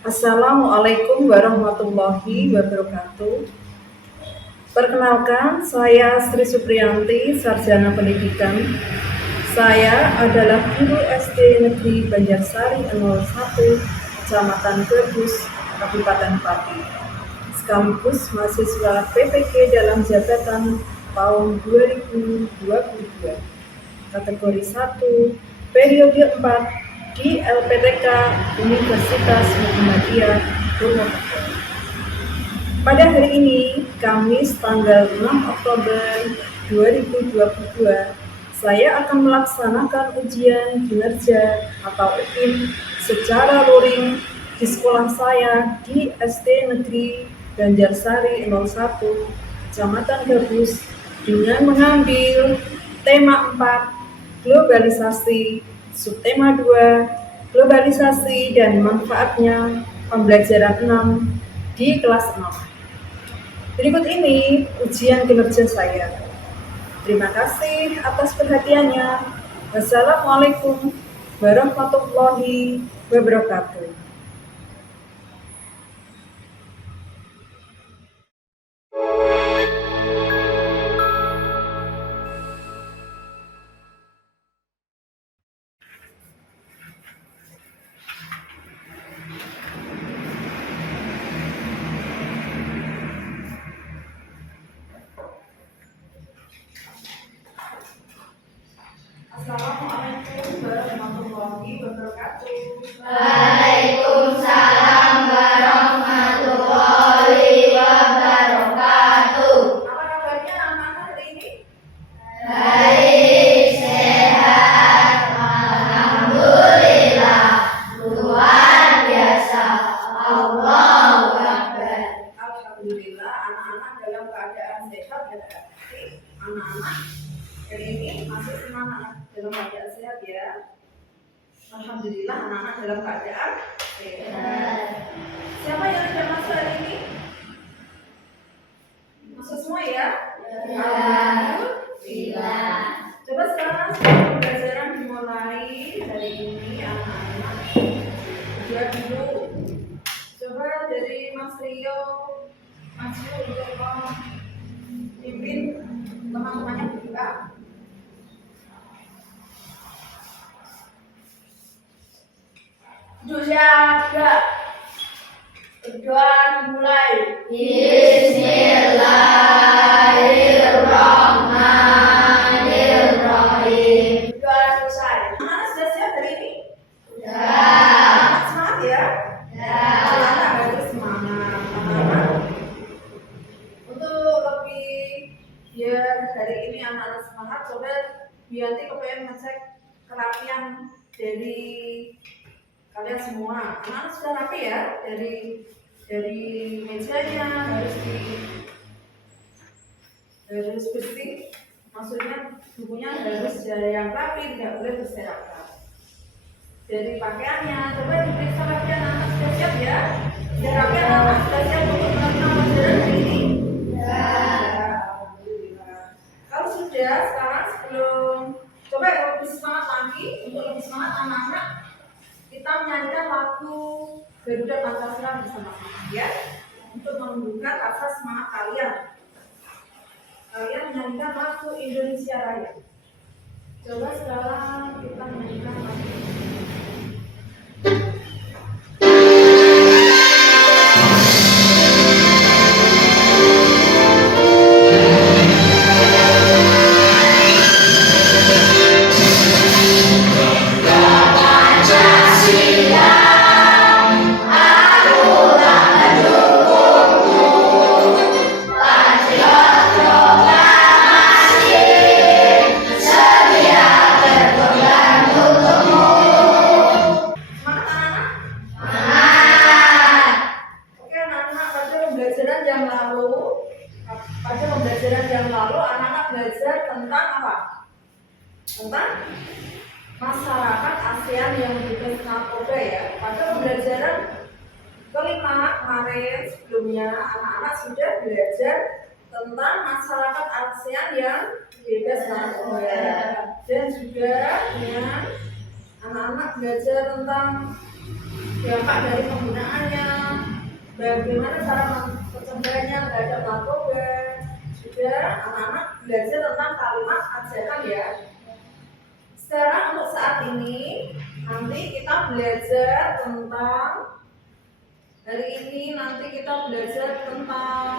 Assalamualaikum warahmatullahi wabarakatuh. Perkenalkan, saya Sri Supriyanti, Sarjana Pendidikan. Saya adalah guru SD Negeri Banjarsari 01, Kecamatan Gabus, Kabupaten Pati. Sekaligus mahasiswa PPG dalam jabatan tahun 2022. Kategori 1, periode 4 di LPTK Universitas Muhammadiyah Purwokerto. Pada hari ini, Kamis tanggal 6 Oktober 2022, saya akan melaksanakan ujian kinerja atau UKIN secara luring di sekolah saya di SD Negeri Banjarsari 01, Kecamatan Gabus, dengan mengambil tema 4, globalisasi, subtema 2, globalisasi dan manfaatnya, pembelajaran 6 di kelas 6. Berikut ini ujian kinerja saya. Terima kasih atas perhatiannya. Wassalamualaikum warahmatullahi wabarakatuh. Assalamualaikum warahmatullahi wabarakatuh. Waalaikumsalam warahmatullahi wabarakatuh. Apa kabarnya anak-anak hari ini? Baik, sehat, alhamdulillah, luar biasa. Allahu Akbar. Alhamdulillah, anak-anak dalam keadaan sehat dan aktif. Anak-anak hari ini masih semangat dalam keadaan sehat ya. Alhamdulillah, anak-anak dalam keadaan sehat. Siapa yang tidak masuk hari ini? Masuk semua ya? Alhamdulillah. Coba sekarang sebelum pembelajaran dimulai hari ini anak-anak berdua dulu. Coba dari Mas Rio maju untuk memimpin teman-temannya berdoa. Jaga berdoa dimulai. Bismillahirrahmanirrahim. Berdoa selesai. Anak sudah siap hari ini? Ya, Semangat ya. Anak harus semangat. Untuk lebih biar hari ini anak-anak semangat, coba Bianti kepengen ngecek kerapian dari kalian semua. Anak-anak sudah rapi ya, dari mejanya harus bersih. Maksudnya bukunya harus yang rapi, tidak boleh berserakan. Dari pakaiannya, coba diperiksa pakaian anak sudah siap ya. Sudah rapi anak sudah siap untuk melakukan pelajaran hari ini. Alhamdulillah. Kalau sudah, sekarang sebelum coba lebih semangat lagi, untuk lebih semangat anak-anak, kita menyanyikan lagu Garuda Pancasila bersama-sama ya, untuk menumbuhkan rasa semangat kalian. Kalian menyanyikan lagu Indonesia Raya. Coba sekarang kita menyanyikan lagu. Pada pembelajaran yang lalu anak-anak belajar tentang apa? Tentang masyarakat ASEAN yang bebas narkoba ya. Pada pembelajaran kelima kemarin sebelumnya anak-anak sudah belajar tentang masyarakat ASEAN yang bebas narkoba dan juga anak-anak belajar tentang dampak dari penggunaannya, bagaimana cara mencegahnya terhadap narkoba. Juga anak-anak belajar tentang kalimat ajakan ya. Sekarang untuk saat ini nanti kita belajar tentang hari ini nanti kita belajar tentang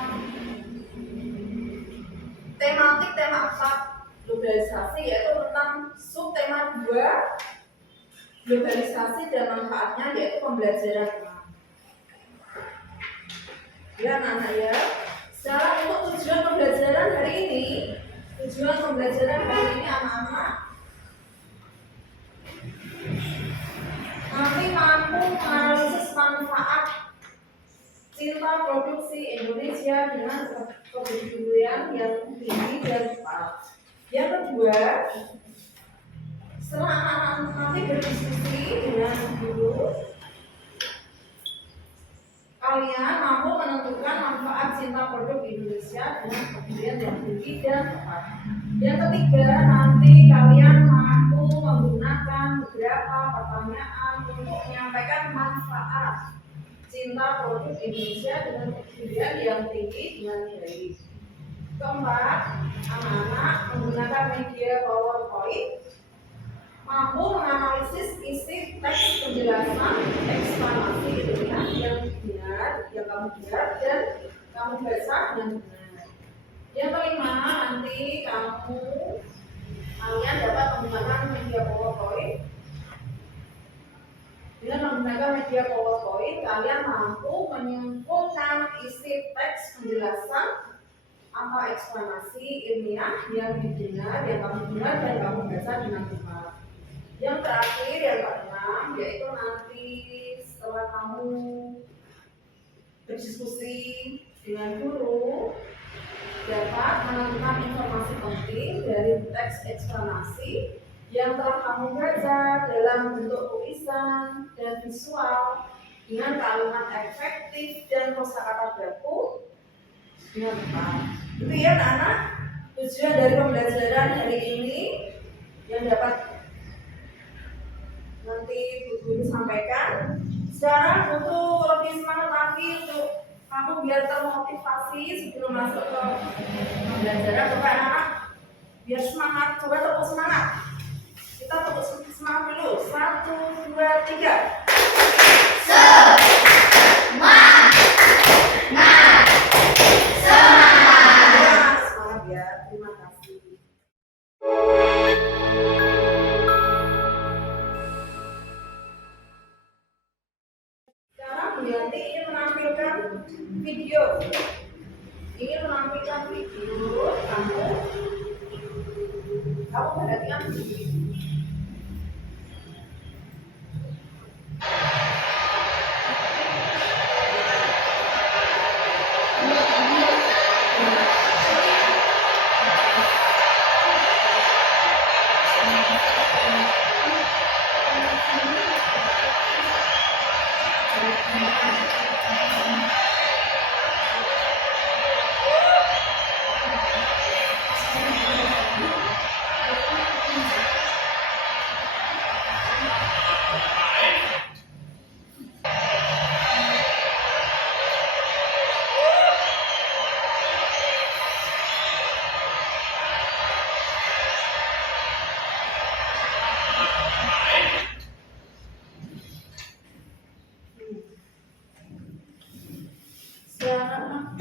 tematik tema 4 globalisasi, yaitu tentang subtema 2 globalisasi dan manfaatnya, yaitu pembelajaran. Ya anak-anak ya. Sekarang untuk tujuan pembelajaran hari ini, anak-anak nanti mampu menganalisis manfaat cinta produksi Indonesia dengan kepedulian yang tinggi dan cepat. Yang kedua, setelah anak-anak nanti berdiskusi dengan guru, kalian mampu menentukan manfaat cinta produk Indonesia dengan kepedulian yang tinggi dan tepat. Yang ketiga, nanti kalian mampu menggunakan beberapa pertanyaan untuk menyampaikan manfaat cinta produk Indonesia dengan kepedulian yang tinggi dengan baik. Keempat, anak-anak menggunakan media PowerPoint mampu menganalisis isi teks penjelasan eksplanasi ilmiah yang benar, yang kamu dengar dan kamu baca dengan benar. Yang kelima, nanti kalian dapat menggunakan media PowerPoint. Dengan menggunakan media PowerPoint, kalian mampu menyimpulkan isi teks penjelasan apa eksplanasi ilmiah yang didengar, yang kamu dengar dan kamu baca dengan benar. Yang terakhir, yang keenam, yaitu nanti setelah kamu berdiskusi dengan guru, dapat menentukan informasi penting dari teks eksplanasi yang telah kamu baca dalam bentuk tulisan dan visual dengan kalimat efektif dan kosakata baku dengan tepat. Itu ya anak-anak, tujuan dari pembelajaran hari ini yang dapat nanti guru sampaikan. Sekarang untuk lebih semangat lagi, untuk kamu biar termotivasi sebelum masuk ke pembelajaran, coba anak-anak biar semangat, coba tepuk semangat. Kita tepuk semangat dulu. 1, 2, 3. Semangat. Semangat ya. Terima kasih. Sekarang Bu Yanti ingin menampilkan video. Kamu perhatikan video.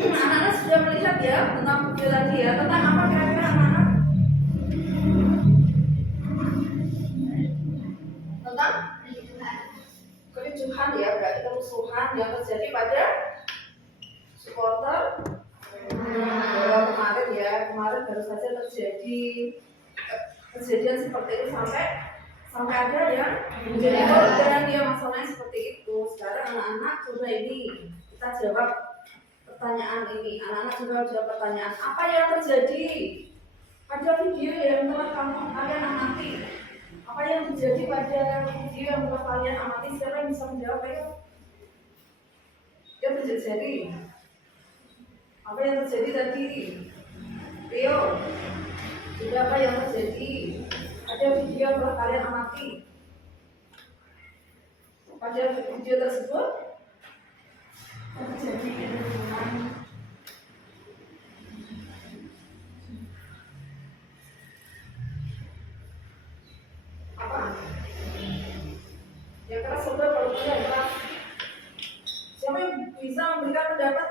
Anak-anak sudah melihat ya tentang video tadi ya, tentang apa kira-kira anak-anak? Tentang kericuhan ya, berarti kerusuhan yang terjadi pada supporter kemarin ya, kemarin baru saja terjadi kejadian seperti itu sampai ada yang menjadi korban dia masalahnya seperti itu. Sekarang anak-anak coba ini kita jawab pertanyaan ini. Anak-anak juga jawab pertanyaan apa yang terjadi pada video yang telah kalian amati. Apa yang terjadi pada video yang telah kalian amati? Siapa yang bisa menjawab ayo? Yang terjadi apa yang terjadi tadi? Rio, juga apa yang terjadi? Ada video yang telah kalian amati. pada video tersebut terjadi kericuhan. Apa? Yang keras coba kalau punya yang keras. Siapa yang bisa memberikan pendapat?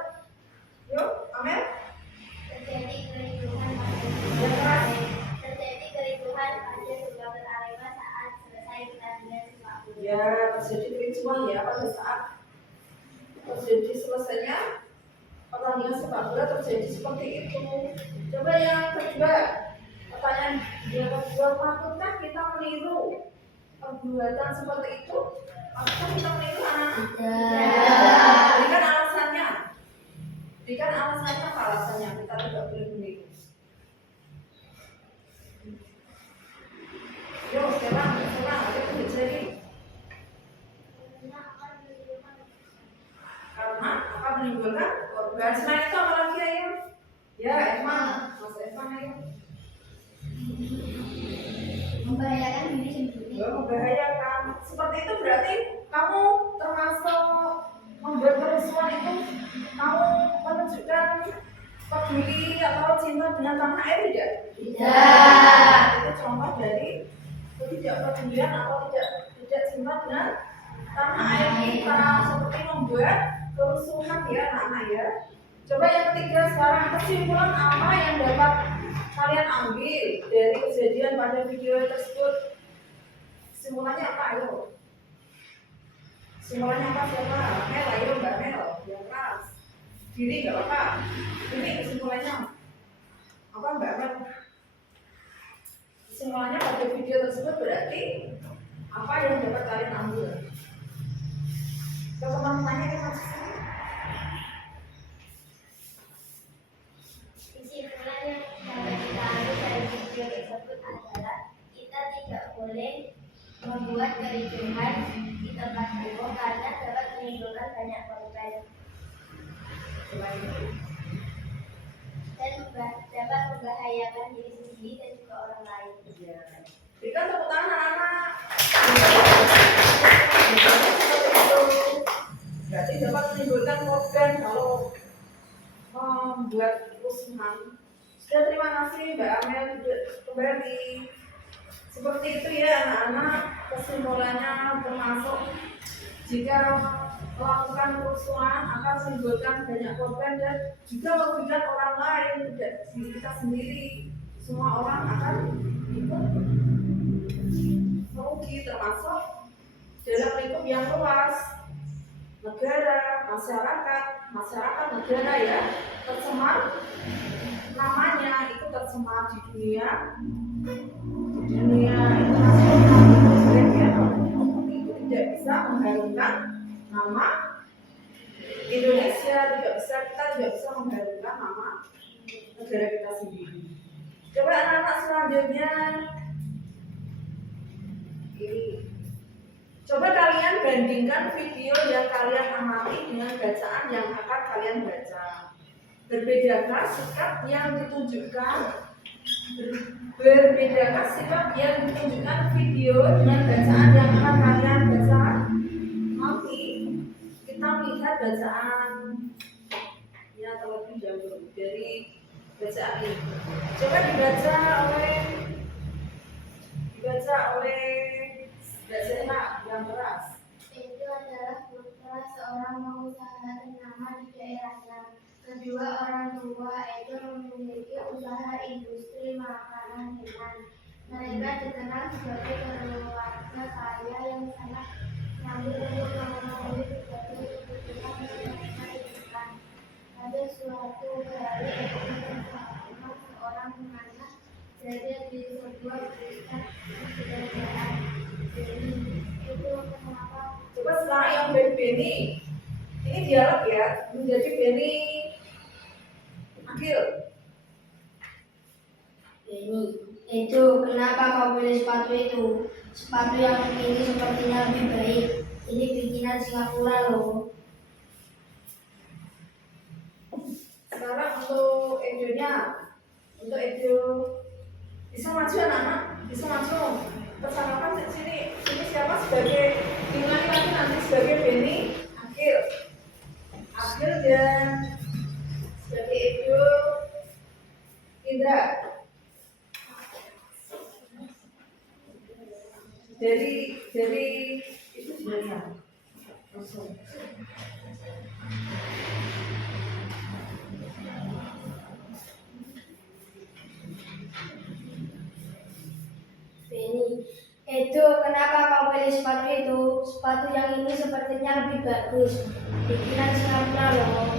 Yuk, Amel. Terjadi kericuhan Yang keras. terjadi kericuhan pada supporter Arema saat selesai pertandingan sepak bola. Ya, terjadi kericuhan ya pada saat terjadi selesainya pertandingan sepak bola terjadi seperti itu. Coba yang kedua, pertanyaan yang kedua, patukah kita meniru perbuatan seperti itu? Apakah kita meniru anak-anak? Berikan alasannya. Berikan alasannya apa alasannya kita tidak boleh meniru? Yo, sekarang, apa yang terjadi? Karena akan menimbulkan korban. Selain itu apa lagi ayo? Ya, Evan, Mas Evan ayo. Membahayakan diri sendiri. Ya, membahayakan. Seperti itu berarti kamu termasuk membuat kerusuhan itu, kamu menunjukkan peduli atau cinta dengan tanah air tidak? Tidak. Itu contoh dari ketidakpedulian atau tidak cinta dengan tanah air kita, seperti membuat kerusuhan ya anak-anak ya. Coba yang ketiga sekarang, kesimpulan apa yang dapat kalian ambil dari kejadian pada video tersebut? Kesimpulannya apa ayo? Kesimpulannya apa siapa? Mel ayo Mbak Mel, yang keras. Diri nggak apa-apa. Ini kesimpulannya apa Mbak Mel? Kesimpulannya pada video tersebut berarti apa yang dapat kalian ambil? Kalau teman-temannya kan masih Kesimpulan yang dapat kita ambil dari video tersebut adalah kita tidak boleh membuat kericuhan di tempat umum karena dapat menimbulkan banyak korban dan dapat membahayakan diri sendiri dan juga orang lain. ya. Berikan tepuk tangan anak-anak. Berarti dapat menimbulkan korban kalau membuat kerusuhan. Sudah, terima kasih Mbak Amel kembali. Seperti itu ya anak-anak, kesimpulannya termasuk jika melakukan kerusuhan akan menimbulkan banyak korban dan juga merugikan orang lain, tidak diri kita sendiri. Semua orang akan ikut merugi, termasuk dalam lingkup yang luas, negara, masyarakat negara ya, tercemar namanya, itu tercemar di dunia internasional itu tidak bisa mengharumkan nama Indonesia, kita tidak bisa mengharumkan nama negara kita sendiri. Coba anak-anak selanjutnya ini. Coba kalian bandingkan video yang kalian amati dengan bacaan yang akan kalian baca. Berbedakah sikap yang ditunjukkan? Berbedakah sikap yang ditunjukkan video dengan bacaan yang akan kalian baca? Nanti kita melihat bacaan ya terlebih dahulu dari bacaan ini. Coba dibaca oleh Mbak Zena yang keras. Itu adalah putra seorang pengusaha ternama di daerahnya. Kedua orang tua itu memiliki usaha industri makanan ringan. Mereka dikenal sebagai keluarga kaya yang sangat mampu untuk memenuhi berbagai kebutuhan yang mereka inginkan. Pada suatu hari, bersama seorang anak berada di sebuah pusat perbelanjaan. Itu kenapa? Coba sekarang yang dari Beni, ini dialog ya, menjadi Beni Akhil. Beni, itu kenapa kau pilih sepatu itu? Sepatu yang ini sepertinya lebih baik. Ini bikinan Singapura loh. Sekarang untuk Edonya, untuk Edo bisa maju anak-anak, bisa maju. Percakapan sini siapa sebagai dimulai lagi nanti sebagai Beni Akhil. Akhil dan sebagai Edo Indra. Dari itu sebenarnya langsung. Benny, Edo, kenapa kau pilih sepatu itu? Sepatu yang ini sepertinya lebih bagus. Bikinan Sandra loh.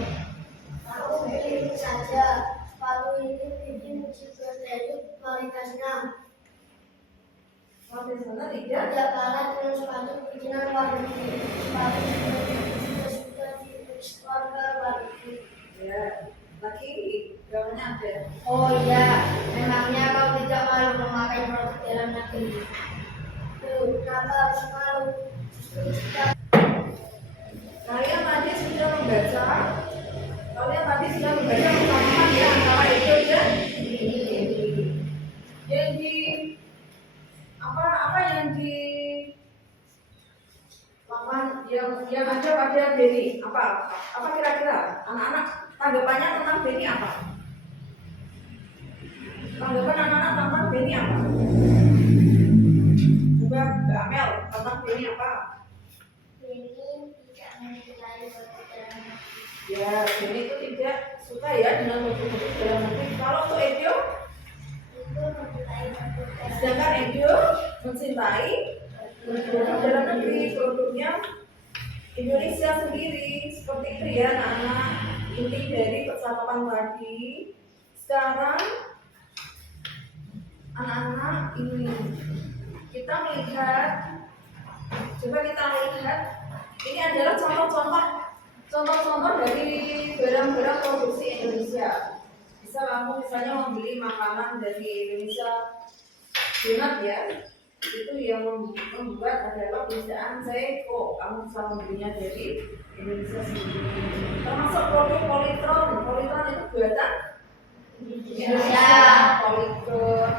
Aku pilih itu saja. Sepatu ini bikin juga dari kualitasnya. Sana tidak. Tidak kalah dengan sepatu bikinan luar negeri. Sepatu juga di ekspor ke luar negeri. Ya, lagi gaunnya ada. Oh iya, memangnya kau tidak malu memakai produk dalam negeri? Kenapa harus malu? Justru kita Kalian tadi sudah membaca persamaan ya antara itu dan ini. Yang di apa yang di lapan yang ada pada Beni apa kira-kira anak-anak tanggapannya tentang Beni apa? Tanggapan anak-anak tentang Beni apa? Coba Mbak Amel tentang Beni apa? Benny tidak mencintai produk dalam negeri. Ya, Beni itu tidak suka ya dengan produk-produk dalam negeri. Kalau untuk Edo, Itu mencintai produk dalam sedangkan Edo mencintai produk dalam negeri, produknya Indonesia sendiri. Seperti itu ya anak-anak, inti dari percakapan tadi. Sekarang anak-anak ini kita melihat, coba kita lihat, ini adalah contoh-contoh dari barang-barang produksi Indonesia. Bisa kamu misalnya membeli makanan dari Indonesia, donat ya, itu yang membuat adalah perusahaan Seiko. Kamu bisa membelinya dari Indonesia sendiri. Termasuk produk Polytron itu buatan Indonesia. Polytron,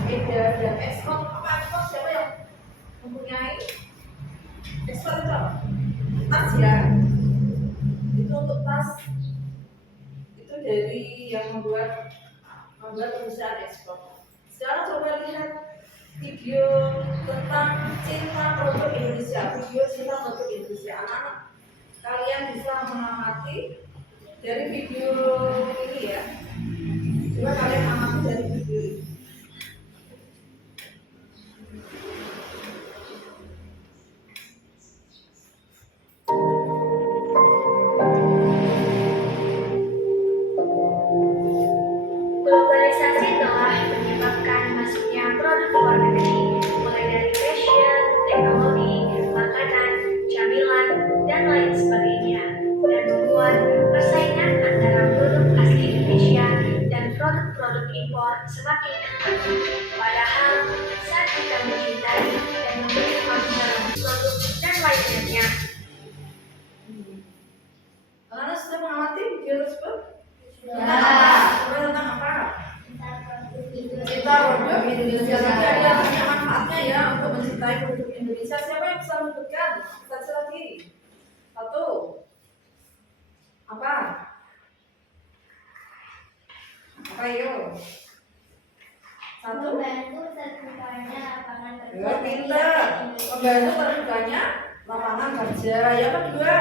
sepeda dan ekspor. Apa ekspor? Siapa yang mempunyai ekspor itu apa? Tas ya. Itu untuk tas. Itu dari yang membuat perusahaan ekspor. Sekarang coba lihat video tentang cinta produk Indonesia. Video cinta produk Indonesia. Anak-anak, kalian bisa mengamati dari video ini ya. Coba kalian amati dari video ini. Globalisasi telah menyebabkan masuknya produk luar negeri, mulai dari fashion, teknologi, makanan, camilan, dan lain sebagainya, dan membuat persaingan antara produk asli Indonesia dan produk-produk impor semakin ketat. Padahal, saat kita mencintai dan membeli produk dan lainnya, Anak-anak sudah mengamati video tersebut? Ya. Tentang apa? Coba tentang apa? Cinta produk Indonesia. Nanti ada manfaatnya ya untuk mencintai produk Indonesia. Siapa yang bisa menyebutkan? Satu lagi. Satu. Apa? Apa yuk? Satu. Membantu terbukanya lapangan kerja. Ya, pinter. Membantu terbukanya lapangan kerja. Yang kedua.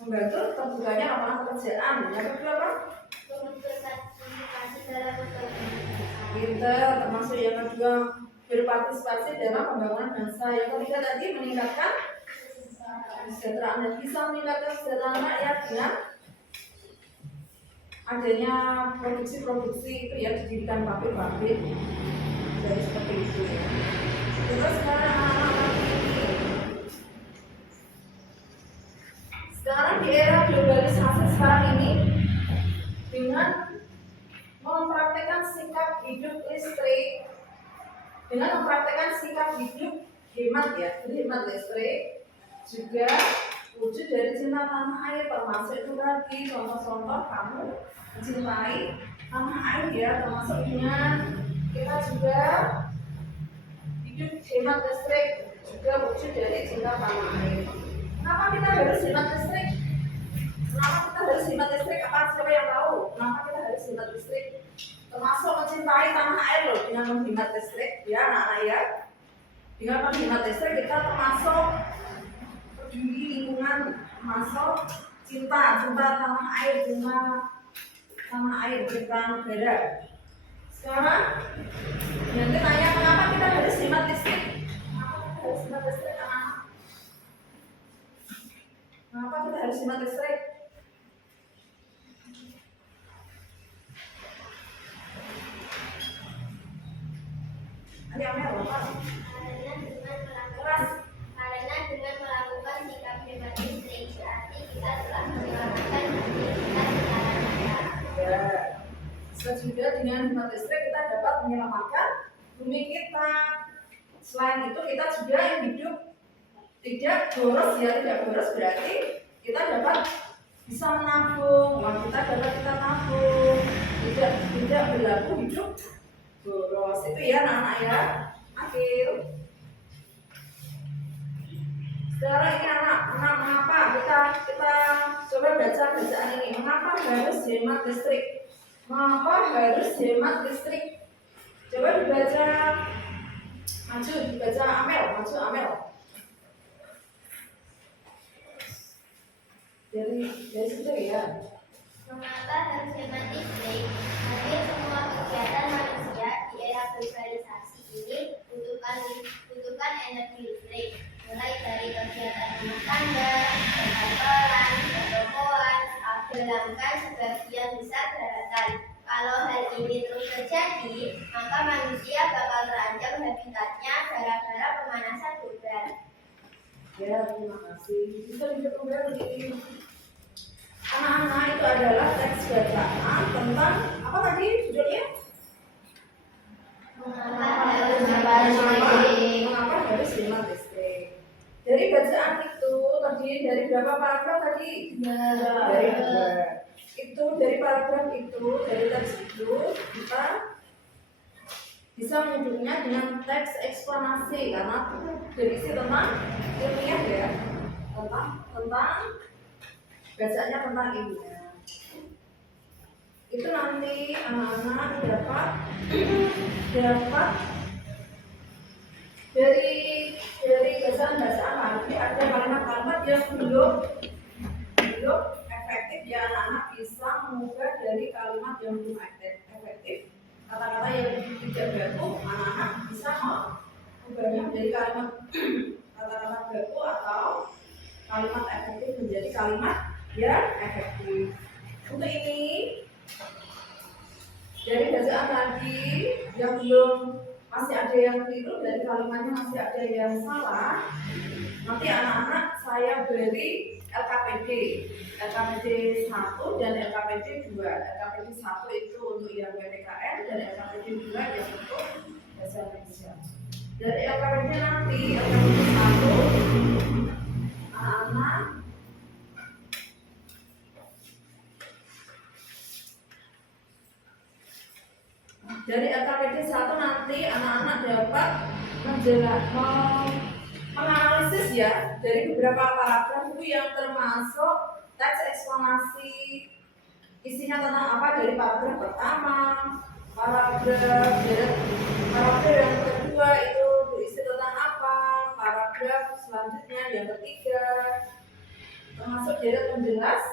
Membantu terbukanya lapangan pekerjaan. Yang kedua apa? Berpartisipasi dalam pembangunan. Pinter, termasuk yang kedua berpartisipasi dalam pembangunan bangsa. Yang ketiga tadi meningkatkan kesejahteraan dan bisa meningkatkan kesejahteraan rakyat dengan adanya produksi-produksi itu ya, didirikan pabrik-pabrik jadi seperti itu. Terus sekarang anak-anak ini, sekarang di era globalisasi sekarang ini dengan mempraktekkan sikap hidup listrik, dengan mempraktekkan sikap hidup hemat ya, jadi hemat listrik juga wujud dari cinta tanah air, termasuk itu tadi contoh-contoh kamu mencintai tanah air ya, termasuk dengan kita juga hidup hemat listrik juga wujud dari cinta tanah air. Kenapa kita harus hemat listrik? Kenapa kita harus hemat listrik? Apa siapa yang tahu? Kenapa kita harus hemat listrik? Termasuk mencintai tanah air loh dengan menghemat listrik ya anak-anak ya. Dengan menghemat listrik kita termasuk peduli lingkungan, termasuk cinta tanah air, cinta negara. Sekarang nanti tanya kenapa kita harus hemat listrik? Kenapa kita harus hemat listrik anak-anak? Kenapa kita harus hemat listrik? Ada yang apa? Karena dengan melakukan sikap hemat listrik berarti kita telah menyelamatkan diri kita secara nyata. Ya. Juga dengan hemat listrik kita dapat menyelamatkan bumi kita. Selain itu kita juga yang hidup tidak boros ya, tidak boros berarti kita dapat bisa menabung, uang kita dapat kita tabung, tidak berlaku hidup boros. Itu ya anak-anak ya. Akhir. Sekarang ini anak mengapa kita coba baca bacaan ini. Mengapa harus hemat listrik? Mengapa harus hemat listrik? Coba dibaca, dibaca Amel. Dari situ ya. Mengapa harus hemat listrik? Hampir semua kegiatan manusia di era globalisasi ini butuhkan energi listrik. Mulai dari kegiatan rumah tangga, perkantoran, pertokoan, sedangkan sebagian besar daratan. Kalau hal ini terus terjadi, maka manusia bakal terancam habitatnya gara-gara pemanasan global. Ya, terima kasih. Bisa juga kembali. Anak-anak itu adalah teks bacaan tentang apa tadi judulnya? Mengapa harus hemat listrik? Dari bacaan itu terdiri dari berapa paragraf tadi? Dari dua. Itu dari paragraf itu, dari teks itu kita bisa menyebutnya dengan teks eksplanasi karena berisi tentang ilmiah ya, tentang bacaannya tentang ilmiah. Itu nanti anak-anak dapat dari bacaan-bacaan nanti ada kalimat-kalimat yang belum efektif ya, anak-anak bisa mengubah dari kalimat yang belum efektif, kata-kata yang tidak baku, anak-anak bisa mengubahnya menjadi kata-kata baku atau kalimat efektif menjadi kalimat yang efektif. Untuk ini dari bacaan tadi yang belum masih ada yang keliru, dari kalimatnya masih ada yang salah, nanti anak-anak saya beri LKPD 1 dan LKPD 2. LKPD 1 itu untuk yang PPKN dan LKPD 2 yang untuk bahasa Indonesia. Dari LKPD nanti LKPD 1 anak-anak dari LKPD 1 nanti anak-anak dapat menganalisis ya dari beberapa paragraf itu yang termasuk teks eksplanasi, isinya tentang apa dari paragraf pertama, paragraf yang kedua itu berisi tentang apa, paragraf selanjutnya yang ketiga, termasuk deret penjelas.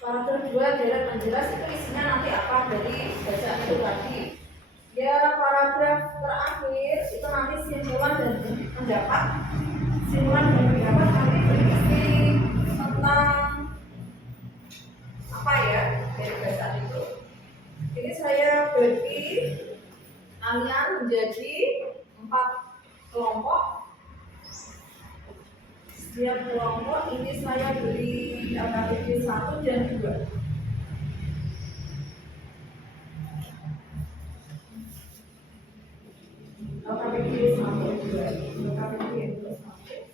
Paragraf 2 deret penjelas itu isinya nanti apa dari bacaan itu tadi. Ya, paragraf terakhir itu nanti simpulan dan pendapat. Simpulan dan pendapat nanti berisi tentang apa ya dari bacaan itu. Ini saya bagi kalian menjadi 4 kelompok. Setiap kelompok ini saya beri LKPD 1 dan 2. LKPD 1 dan 2. LKPD 1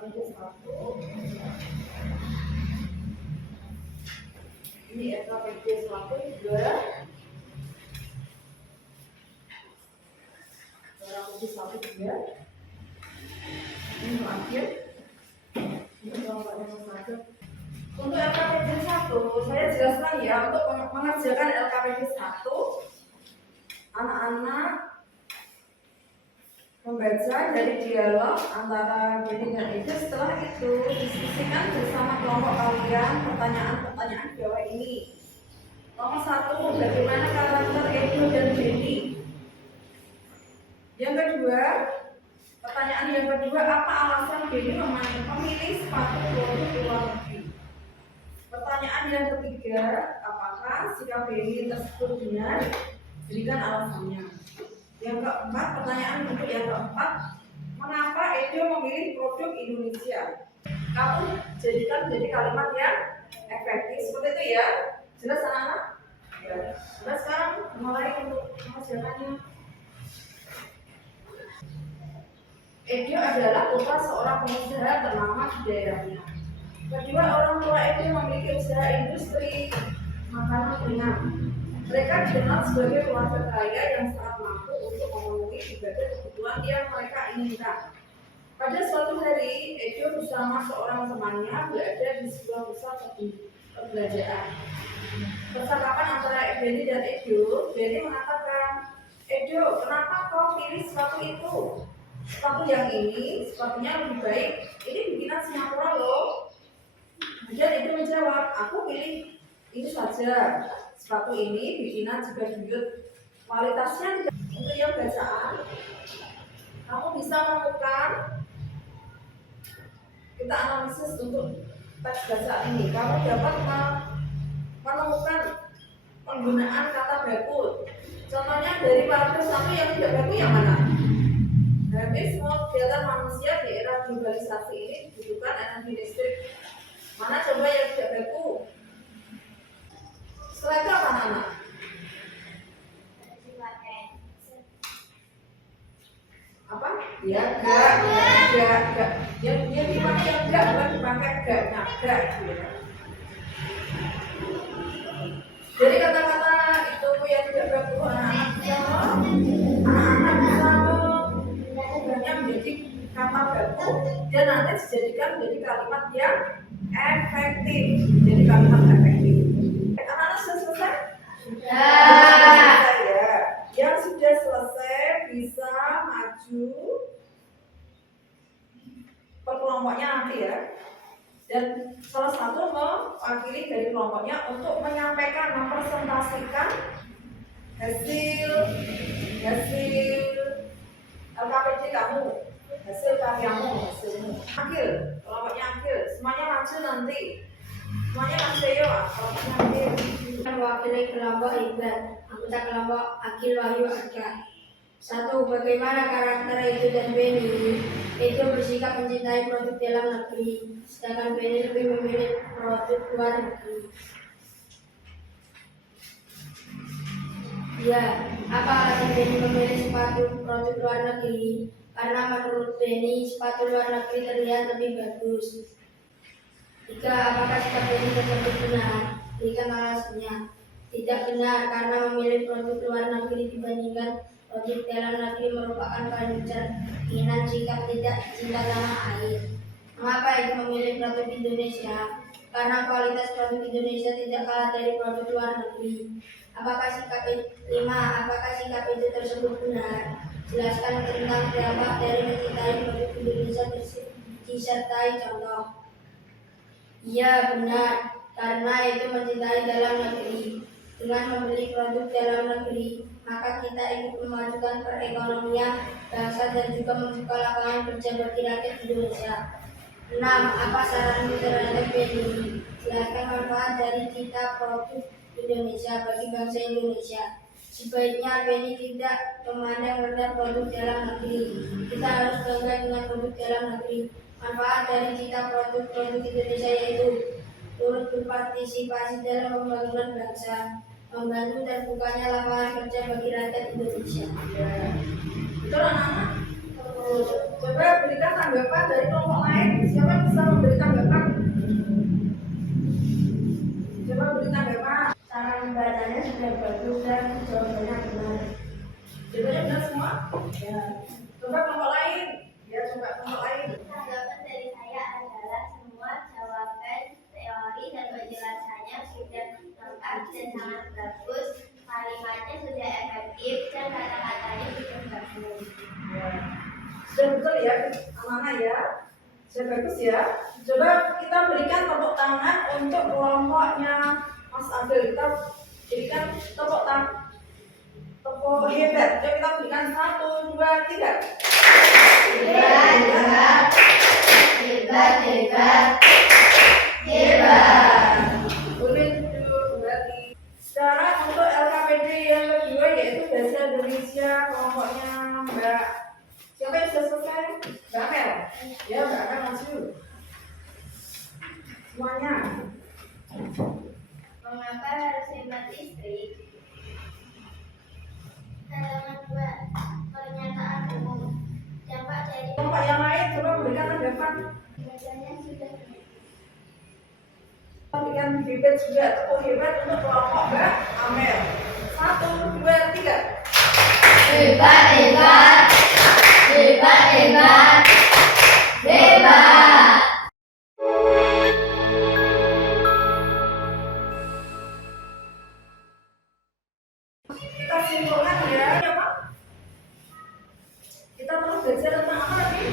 LKPD 1. Ini LKPD 1 juga. LKPD 1 juga. Ini terakhir. Ini kelompoknya satu. Untuk LKPD 1, saya jelaskan ya, untuk mengerjakan LKPD 1, anak-anak membaca dari dialog antara Benny dan Edo. Setelah itu diskusikan bersama kelompok kalian pertanyaan-pertanyaan di bawah ini. Nomor 1, bagaimana karakter Edo dan Benny? Yang kedua, pertanyaan yang kedua, apa alasan Benny memilih sepatu produk luar negeri? Pertanyaan yang ketiga, apakah sikap Benny tersebut benar? Berikan alasannya. Yang keempat, pertanyaan untuk yang keempat, mengapa Edo memilih produk Indonesia? Kamu jadikan menjadi kalimat yang efektif seperti itu ya. Jelas anak-anak? Ya. Nah sekarang mulai untuk mengerjakannya. Edo adalah putra seorang pengusaha ternama di daerahnya. Kedua orang tua Edo memiliki usaha industri makanan ringan. Mereka dikenal sebagai keluarga kaya yang sangat mampu untuk memenuhi berbagai kebutuhan yang mereka inginkan. Pada suatu hari, Edo bersama seorang temannya berada di sebuah pusat perbelanjaan. Percakapan antara Benny dan Edo, Benny mengatakan, Edo, kenapa kau pilih sepatu itu? Sepatu yang ini, sepatunya lebih baik. Ini bikinan Singapura loh. Dan Edo menjawab, aku pilih ini saja. Sepatu ini bikinan juga buyut. Kualitasnya tidak untuk yang bacaan. Kamu bisa menemukan, kita analisis untuk teks bacaan ini. Kamu dapat menemukan penggunaan kata baku. Contohnya dari paragraf 1 yang tidak baku yang mana? Hampir semua kegiatan manusia di era globalisasi ini dibutuhkan energi listrik. Mana coba yang tidak baku? Setelah itu apa anak-anak? Apa? Ya, enggak. Yang dipakai yang enggak bukan dipakai enggak. Jadi kata-kata itu yang tidak baku anak-anak bisa mengubahnya menjadi kata baku dan nanti dijadikan menjadi kalimat yang efektif. Jadi kalimat efektif. Anak-anak sudah selesai? Ya. Yang sudah selesai bisa maju per kelompoknya nanti ya. Dan salah satu mewakili dari kelompoknya untuk menyampaikan, mempresentasikan hasil LKPD kamu, hasilmu. Akhir, kelompoknya akhir. Semuanya maju nanti. Semuanya Mas Deyo, kelompoknya akhir. Mewakili kelompok Iqbal, anggota kelompok Akil Wahyu Arka. 1. Bagaimana karakter Edo dan Benny? Edo bersikap mencintai produk dalam negeri, sedangkan Benny lebih memilih produk luar negeri. Ya, apa alasan Benny memilih sepatu produk luar negeri? Karena menurut Benny, sepatu luar negeri terlihat lebih bagus. 3. Apakah sikap Benny tersebut benar? Berikan alasannya. Tidak benar, karena memilih produk luar negeri dibandingkan produk dalam negeri merupakan cerminan sikap tidak cinta tanah air. Mengapa itu memilih produk Indonesia? Karena kualitas produk Indonesia tidak kalah dari produk luar negeri. Apakah sikap 5. Apakah sikap itu tersebut benar? Jelaskan tentang dampak dari mencintai produk Indonesia disertai contoh. Iya benar, karena itu mencintai dalam negeri. Dengan membeli produk dalam negeri, maka kita ikut memajukan perekonomian bangsa dan juga membuka lapangan kerja bagi rakyat Indonesia. 6. Apa saranmu terhadap Benny? Jelaskan manfaat dari cita produk Indonesia bagi bangsa Indonesia. Sebaiknya Benny tidak memandang rendah produk dalam negeri. Kita harus bangga dengan produk dalam negeri. Manfaat dari cita produk Indonesia yaitu turut berpartisipasi dalam pembangunan bangsa, membantu terbukanya lapangan kerja bagi rakyat Indonesia. Betul anak-anak? Coba berikan tanggapan dari kelompok lain? Siapa yang bisa memberi tanggapan? Coba beri tanggapan. Cara membacanya sudah bagus dan jawabannya benar. Jawabannya benar semua? Ya. Coba kelompok lain. Ya, coba kelompok lain. Tanggapan dari saya adalah semua jawaban teori dan penjelasannya sudah lengkap dan sangat bagus. Kalimatnya sudah efektif dan kata-katanya sudah bagus. Ya. Sudah betul ya, amanah ya. Sudah bagus ya. Coba kita berikan tepuk tangan untuk kelompoknya Mas Abel. Kita berikan tepuk tangan. Tepuk hebat. Coba kita berikan 1, 2, 3. Hebat, hebat, hebat, hebat. Boleh duduk kembali. Sekarang untuk LKPD yang kedua yaitu bahasa Indonesia kelompoknya Mbak. Siapa yang sudah selesai? Mbak Mel. Ya, Mbak Mel maju. Semuanya. Mengapa harus hebat listrik? Halaman 2. Pernyataan umum. Dampak dari Kelompok yang lain coba berikan tanggapan. bacanya sudah Berikan bibit juga tepuk hebat untuk kelompok Mbak Amel. 1, 2, 3. hebat, hebat, hebat, hebat, hebat. Kita simpulkan ya. Ini apa? Kita terus belajar tentang apa tadi?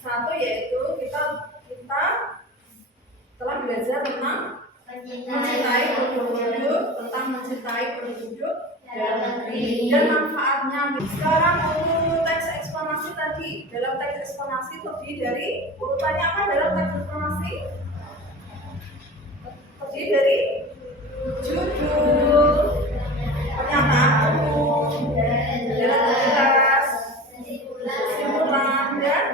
Satu yaitu kita telah belajar tentang mencintai penduduk, tentang mencintai penduduk dalam negeri dan manfaatnya. Sekarang untuk teks eksplanasi tadi, dalam teks eksplanasi terdiri dari urutannya apa dalam teks eksplanasi? Terdiri dari judul, pernyataan umum, jelas, kesimpulan dan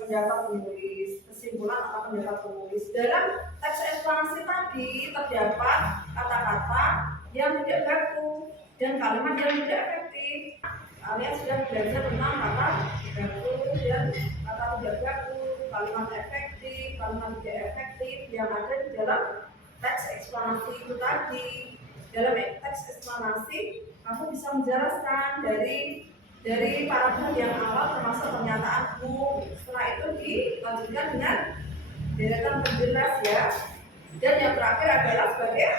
pendapat penulis. Kesimpulan atau pendapat penulis. Dalam teks eksplanasi tadi terdapat kata-kata yang tidak baku dan kalimat yang tidak efektif. Kalian sudah belajar tentang kata baku dan kata tidak baku, kalimat efektif, kalimat tidak efektif yang ada di dalam teks eksplanasi itu tadi. Dalam teks eksplanasi kamu bisa menjelaskan dari paragraf yang awal termasuk pernyataan umum. Setelah itu dilanjutkan dengan deretan penjelas ya. Dan yang terakhir adalah sebagai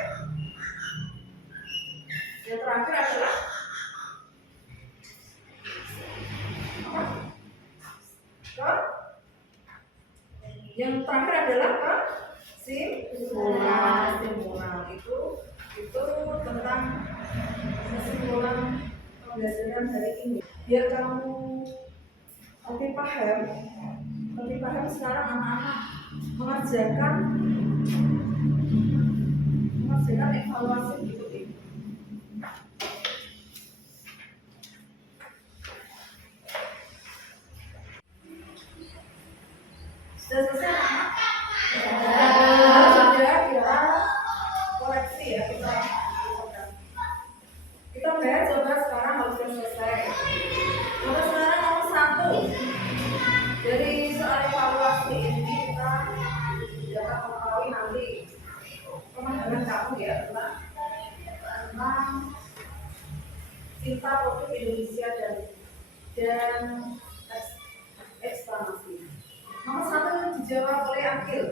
yang terakhir adalah kesimpulan. Itu tentang kesimpulan pembelajaran hari ini. Biar kamu lebih paham sekarang anak-anak mengerjakan evaluasi berikut ini. Sudah selesai anak? Sudah kita koreksi ya kita bahas coba sekarang harus selesai. Coba sekarang nomor 1 dari soal evaluasi ini kita dapat mengetahui nanti pemahaman kamu ya tentang cinta produk Indonesia dan eksplanasi. Nomor 1 dijawab oleh Akil.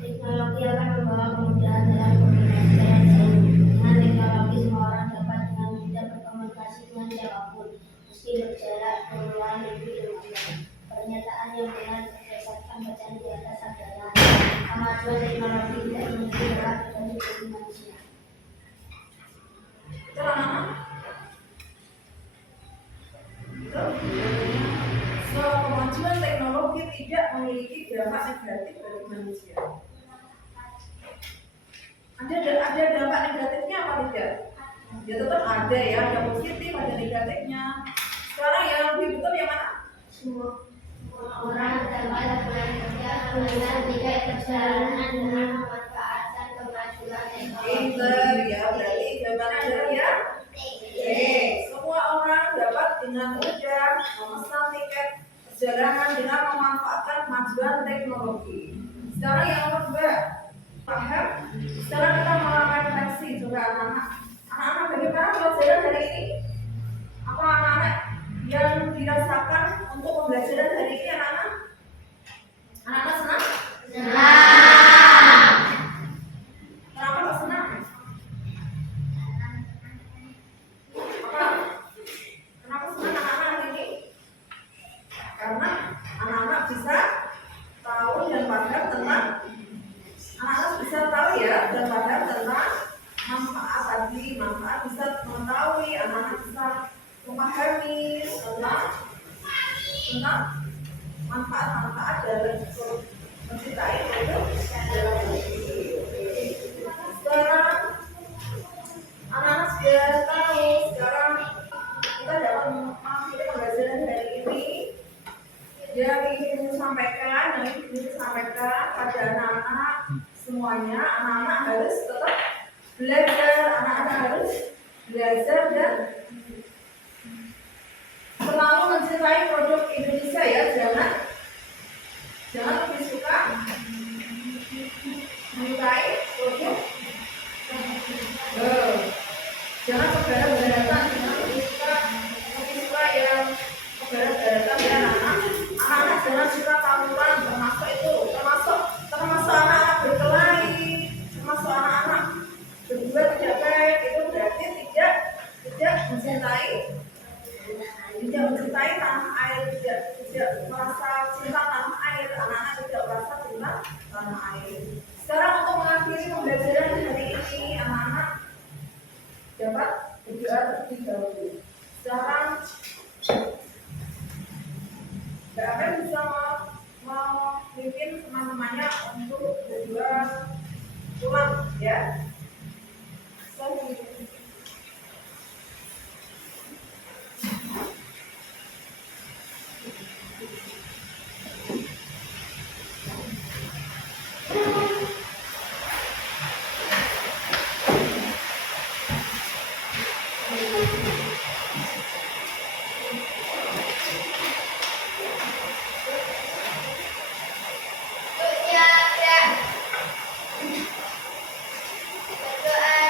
Teknologi akan membawa kemudahan dalam komunikasi jarak jauh. Dengan teknologi semua orang dapat dengan mudah berkomunikasi dengan siapapun, meski berjarak puluhan ribu kilometer. Pernyataan yang benar berdasarkan bacaan di atas adalah kemajuan teknologi tidak memiliki berat bagi manusia. Betul anak-anak? So, kemajuan teknologi tidak memiliki dampak negatif bagi manusia. Ada dampak negatifnya apa tidak? Ya tetap ada ya, ada positif, ada negatifnya. Sekarang yang lebih betul yang mana? Semua orang dapat bekerja dengan tidak perjalanan dengan memanfaatkan kemajuan teknologi. Pinter ya, berarti jawabannya adalah ya sejalan dengan memanfaatkan kemajuan teknologi. Sekarang yang kedua, paham? Sekarang kita melakukan refleksi juga anak-anak. Anak-anak bagaimana pelajaran hari ini? Apa anak-anak yang dirasakan untuk pembelajaran hari ini anak-anak? Anak-anak senang? Kenapa kok senang? Apa? Kenapa senang anak-anak hari ini? Karena anak-anak bisa tahu dan paham tentang anak-anak bisa tahu ya dan paham tentang manfaat tadi, manfaat bisa mengetahui, anak-anak bisa memahami tentang manfaat-manfaat dari mencintai produk dalam negeri. Sekarang anak-anak sudah tahu, sekarang kita dapat mengakhiri pembelajaran hari ini. Yang ingin sampaikan pada anak-anak semuanya, anak-anak harus tetap belajar, anak-anak harus belajar dan selalu mencintai produk Indonesia ya, jangan lebih suka mencintai produk, jangan kebarat-baratan, jangan lebih suka yang kebarat-baratan ya anak-anak jangan suka tawuran, termasuk anak-anak berkelahi, termasuk anak-anak berbuat tidak baik, itu berarti tidak mencintai tanah air, tidak merasa cinta tanah air, anak-anak tidak merasa cinta tanah air. Sekarang untuk mengakhiri pembelajaran hari ini, anak-anak dapat berdoa terlebih dahulu. Sekarang Mbak Apen bisa memimpin teman-temannya untuk berdoa ulang ya. Berdoa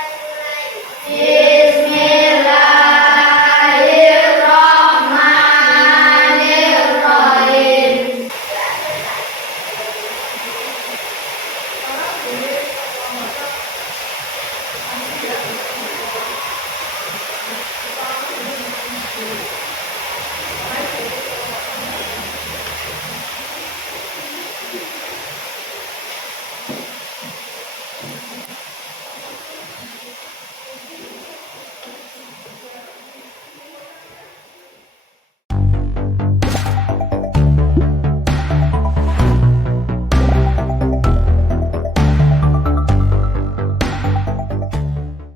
dimulai.